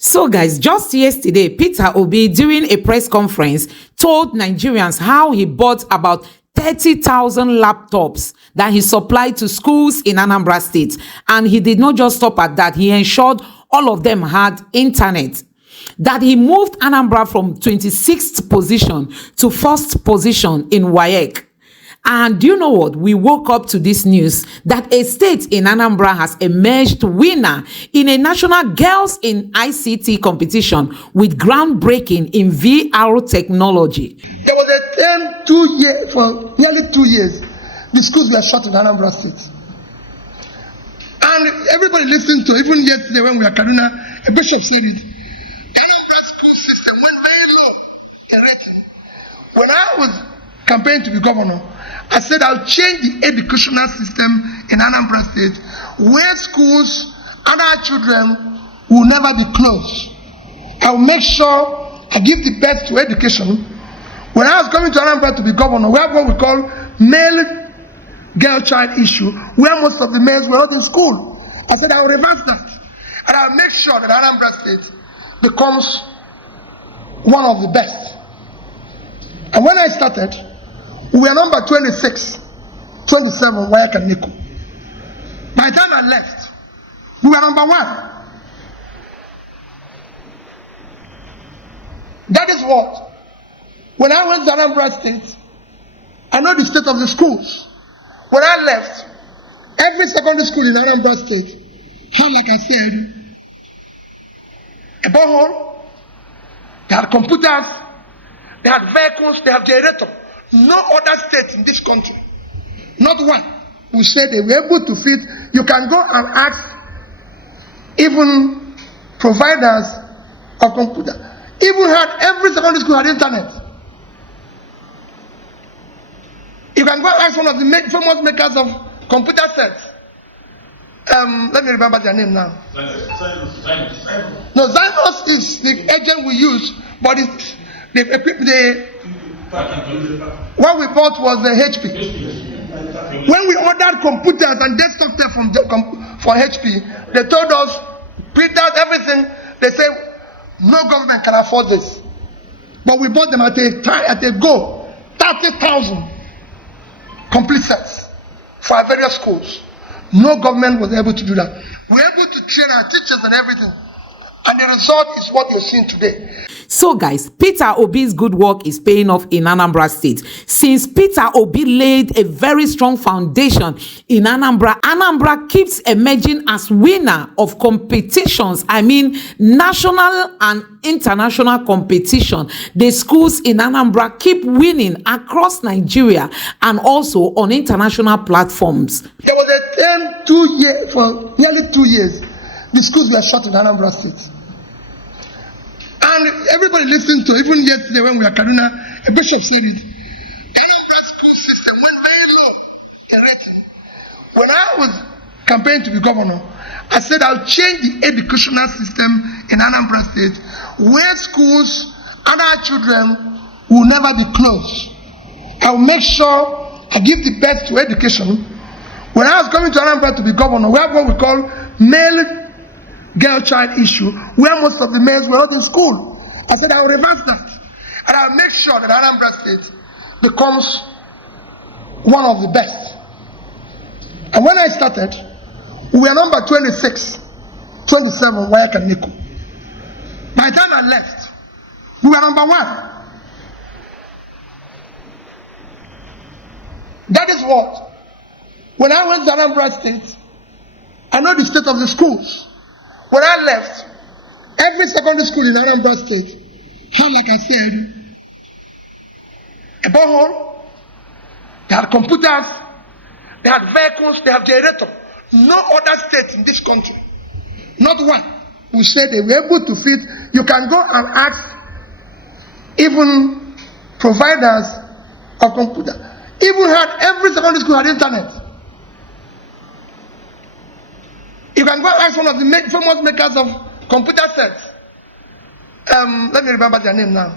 So guys, just yesterday, Peter Obi, during a press conference, told Nigerians how he bought about 30,000 laptops that he supplied to schools in Anambra State. And he did not just stop at that. He ensured all of them had internet. That he moved Anambra from 26th position to 1st position in WAEC. And do you know what? We woke up to this news that a state in Anambra has emerged winner in a national girls in ICT competition with groundbreaking in VR technology. There was a term for nearly 2 years, the schools were shut in Anambra State. And everybody listened to, even yesterday when we were Kaduna, a bishop said it. Anambra school system went very low in rating. When I was campaigning to be governor, I said I'll change the educational system in Anambra State where schools and our children will never be closed. I'll make sure I give the best to education. When I was coming to Anambra to be governor, we have what we call male-girl-child issue, where most of the males were not in school. I said I'll reverse that. And I'll make sure that Anambra State becomes one of the best. And when I started, we were number 26, 27, WAEC and NICU. By the time I left, we were number 1. That is what, when I went to Anambra State, I know the state of the schools. When I left, every secondary school in Anambra State had, like I said, a borehole, they had computers, they had vehicles, they have generator. No other state in this country, not one, will say they were able to fit. You can go and ask even providers of computer. Even had every secondary school had internet. You can go and ask one of the famous makers of computer sets. Let me remember their name now. No, Zynos is the agent we use, but it's what we bought was the HP. When we ordered computers and desktop tech for HP, they told us, print out everything. They said, no government can afford this. But we bought them at a go, 30,000 complete sets for our various schools. No government was able to do that. We were able to train our teachers and everything. And the result is what you're seeing today. So guys, Peter Obi's good work is paying off in Anambra State. Since Peter Obi laid a very strong foundation in Anambra, Anambra keeps emerging as winner of competitions. I mean, national and international competition. The schools in Anambra keep winning across Nigeria and also on international platforms. There was a term for nearly 2 years, the schools were shut in Anambra State. And everybody listened to, even yesterday when we were Kaduna, a bishop said it. Anambra school system went very low in rating. When I was campaigning to be governor, I said I'll change the educational system in Anambra State where schools and our children will never be closed. I'll make sure I give the best to education. When I was coming to Anambra to be governor, we have what we call male-girl-child issue, where most of the males were not in school. I said I'll reverse that. And I'll make sure that Anambra State becomes one of the best. And when I started, we were number 26, 27, WAEC and NICU. By the time I left, we were number 1. That is what, when I went to Anambra State, I know the state of the schools. When I left, every secondary school in Anambra State had, like I said, a borehole, they had computers, they had vehicles, they have generator. No other state in this country, not one, will say they were able to fit. You can go and ask even providers of computer. Even had every secondary school had internet. You can go and ask one of the famous makers of computer sets. Let me remember their name now.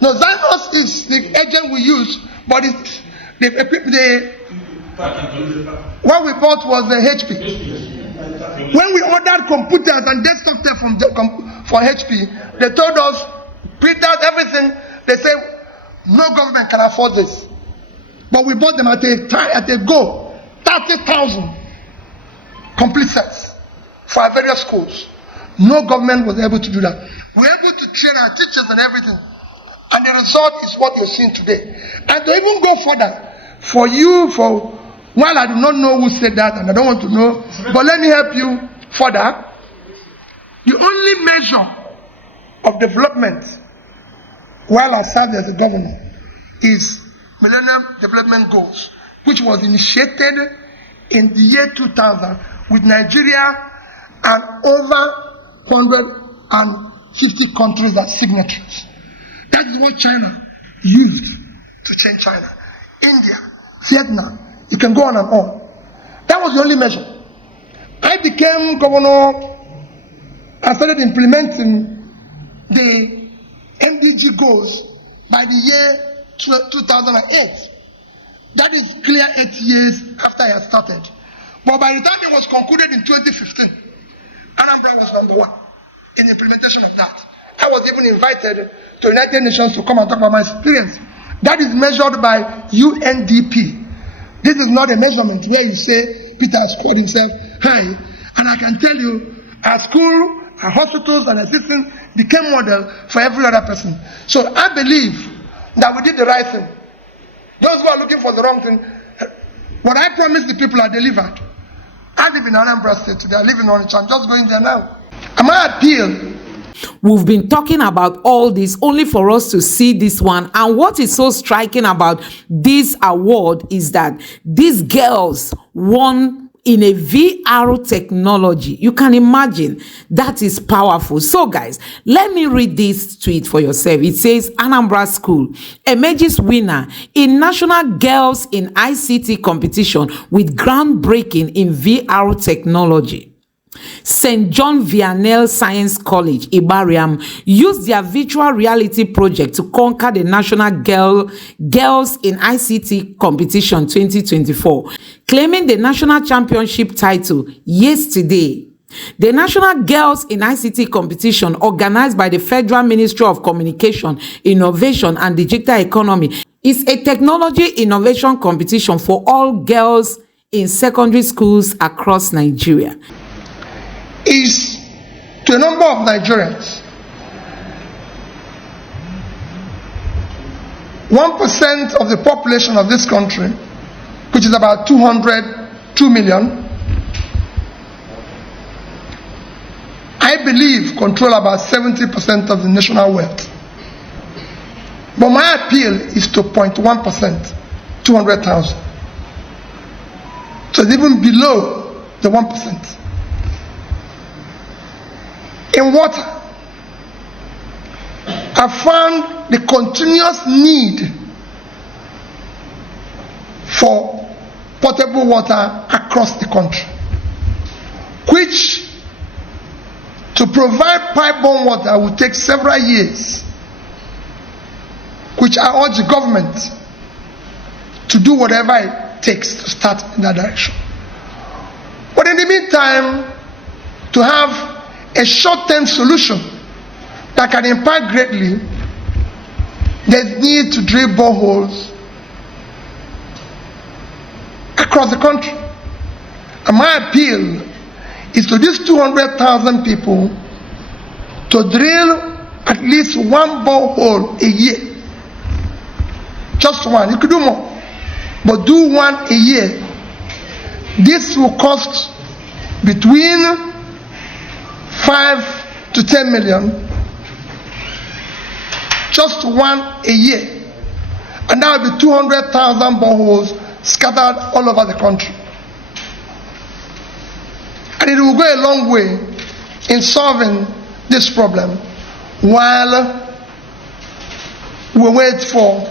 No, Zynos is the agent we use, but it's what we bought was the HP. When we ordered computers and desktop from HP, they told us, print out everything. They said, no government can afford this. But we bought them at a go, 30,000 complete sets for our various schools. No government was able to do that. We were able to train our teachers and everything. And the result is what you're seeing today. And to even go further, while I do not know who said that and I don't want to know, but let me help you further. The only measure of development while I served as a governor is Millennium Development Goals, which was initiated in the year 2000 with Nigeria and over 150 countries as signatories. That is what China used to change China. India, Vietnam, you can go on and on. That was the only measure. I became governor. I started implementing the MDG goals by the year 2008. That is clear 8 years after I had started. But by the time it was concluded in 2015, Anambra was number one in the implementation of that. I was even invited to United Nations to come and talk about my experience. That is measured by UNDP. This is not a measurement where you say Peter has scored himself high. And I can tell you, our school, our hospitals, and our systems became model for every other person. So I believe that we did the right thing. Those who are looking for the wrong thing, what I promised the people I delivered. I live in Anambra State today. I live in Onitsha. I'm just going there now. And my appeal. We've been talking about all this only for us to see this one. And what is so striking about this award is that these girls won in a VR technology. You can imagine that is powerful. So guys, let me read this tweet for yourself. It says, Anambra School emerges winner in National Girls in ICT competition with groundbreaking in VR technology. St. John Vianney Science College, Ibariam, used their virtual reality project to conquer the National Girls in ICT Competition 2024, claiming the national championship title yesterday. The National Girls in ICT Competition, organized by the Federal Ministry of Communication, Innovation and Digital Economy, is a technology innovation competition for all girls in secondary schools across Nigeria. Is to a number of Nigerians, 1% of the population of this country, which is about 202 million, I believe control about 70% of the national wealth. But my appeal is to 0.1%, 200,000. So it's even below the 1%. In water, I found the continuous need for potable water across the country, which to provide pipe-borne water will take several years, which I urge the government to do whatever it takes to start in that direction. But in the meantime, to have a short-term solution that can impact greatly, there's need to drill boreholes across the country. And my appeal is to these 200,000 people to drill at least one borehole a year. Just one. You could do more, but do one a year. This will cost between 5 to 10 million, just one a year. And that will be 200,000 boreholes scattered all over the country. And it will go a long way in solving this problem while we wait for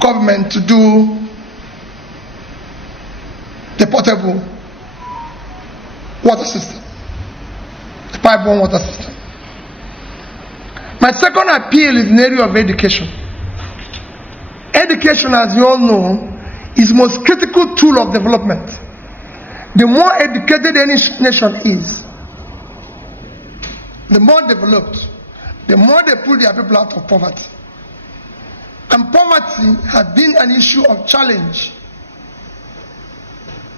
government to do the potable water system, the pipe-borne water system. My second appeal is in the area of education. Education, as you all know, is the most critical tool of development. the more educated any nation is, the more developed, the more they pull their people out of poverty. And poverty has been an issue of challenge,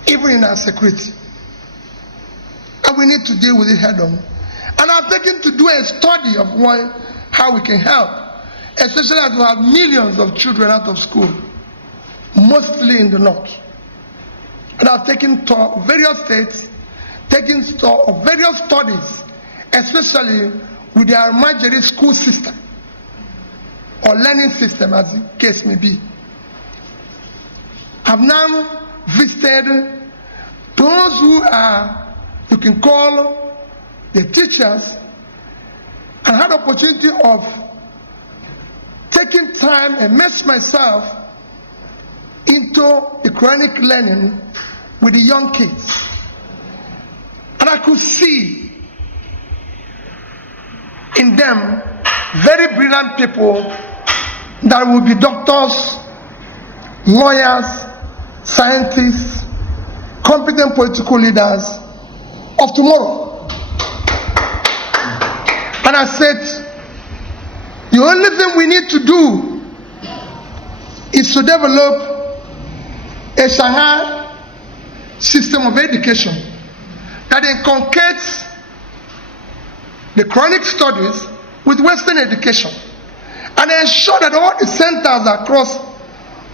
even in our security. And we need to deal with it head on. And I've taken to do a study of how we can help, especially as we have millions of children out of school, mostly in the north. And I've taken to various states, taking stock of various studies, especially with their Almajiri school system or learning system, as the case may be. I've now visited those who are, you can call the teachers, and had the opportunity of taking time and immerse myself into the Quranic learning with the young kids. And I could see in them very brilliant people that will be doctors, lawyers, scientists, competent political leaders of tomorrow. And I said, the only thing we need to do is to develop a Shanghai system of education that inculcates the Quranic studies with Western education, and ensure that all the centers across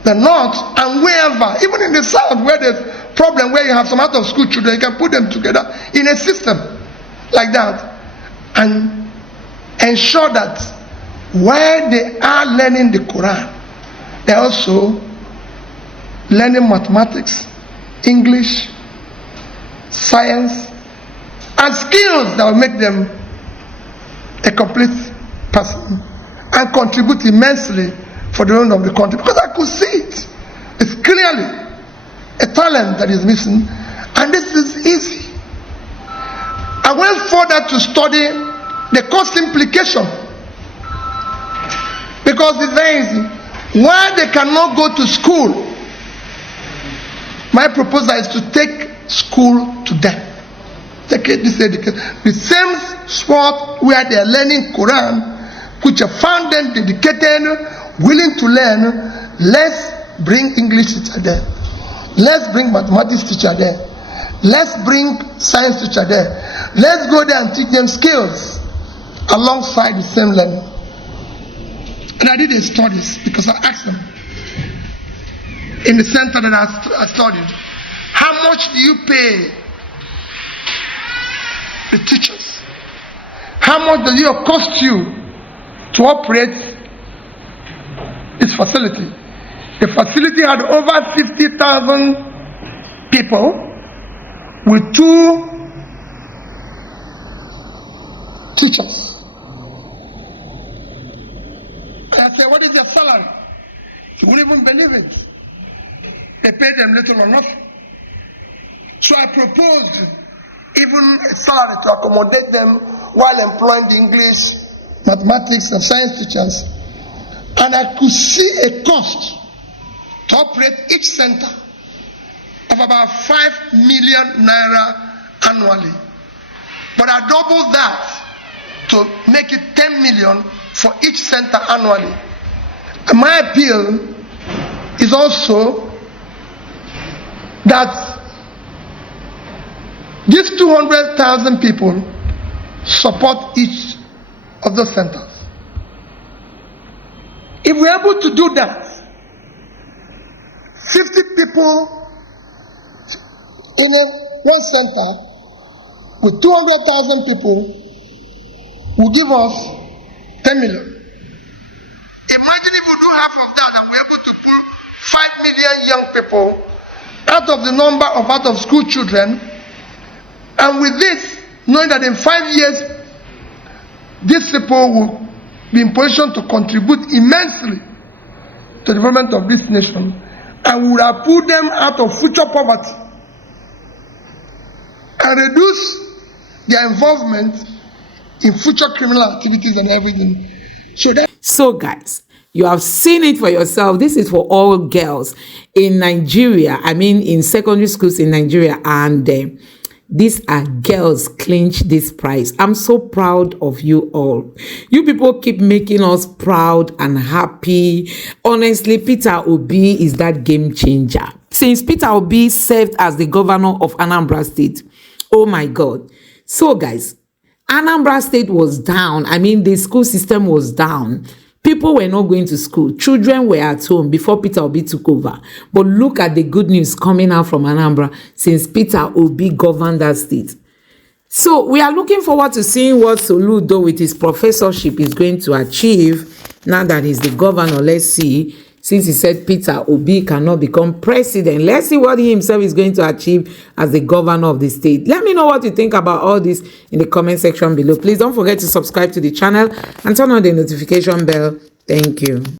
the north and wherever, even in the south where there's problem, where you have some out of school children, you can put them together in a system like that and ensure that while they are learning the Quran, they're also learning mathematics, English, science, and skills that will make them a complete person and contribute immensely for the run of the country. Because I could see it. It's clearly a talent that is missing, and this is easy. I went further to study the cost implication, because it's very easy. Why they cannot go to school? My proposal is to take school to them. Take this education, the same spot where they are learning Quran, which have found them dedicated, willing to learn. Let's bring English teacher there. Let's bring mathematics teacher there. Let's bring science teacher there. Let's go there and teach them skills alongside the same learning. And I did a studies because I asked them in the center that I studied, how much do you pay the teachers? How much does it cost you to operate this facility? The facility had over 50,000 people with 2 teachers. And I said, what is their salary? You wouldn't even believe it. They paid them little or nothing. So I proposed even a salary to accommodate them while employing the English, mathematics, and science teachers. And I could see a cost to operate each center of about 5 million naira annually. But I doubled that to make it 10 million for each center annually. And my appeal is also that these 200,000 people support each of those centers. If we're able to do that, 50 people in one center with 200,000 people will give us 10 million. Imagine if we do half of that and we're able to pull 5 million young people out of the number of out of school children. And with this, knowing that in 5 years, these people will be in position to contribute immensely to the development of this nation, and we will have pulled them out of future poverty and reduce their involvement in future criminal activities and everything. So guys, You have seen it for yourself. This is for all girls in Nigeria. I mean, in secondary schools in Nigeria. And these are girls clinch this prize. I'm so proud of you all. You people keep making us proud and happy. Honestly, Peter Obi is that game changer. Since Peter Obi served as the governor of Anambra State, oh my God. So guys, Anambra State was down. I mean, the school system was down. People were not going to school. Children were at home before Peter Obi took over. But look at the good news coming out from Anambra since Peter Obi governed that state. So we are looking forward to seeing what Soludo with his professorship is going to achieve now that he's the governor. Let's see. Since he said Peter Obi cannot become president, let's see what he himself is going to achieve as the governor of the state. Let me know what you think about all this in the comment section below. Please don't forget to subscribe to the channel and turn on the notification bell. Thank you.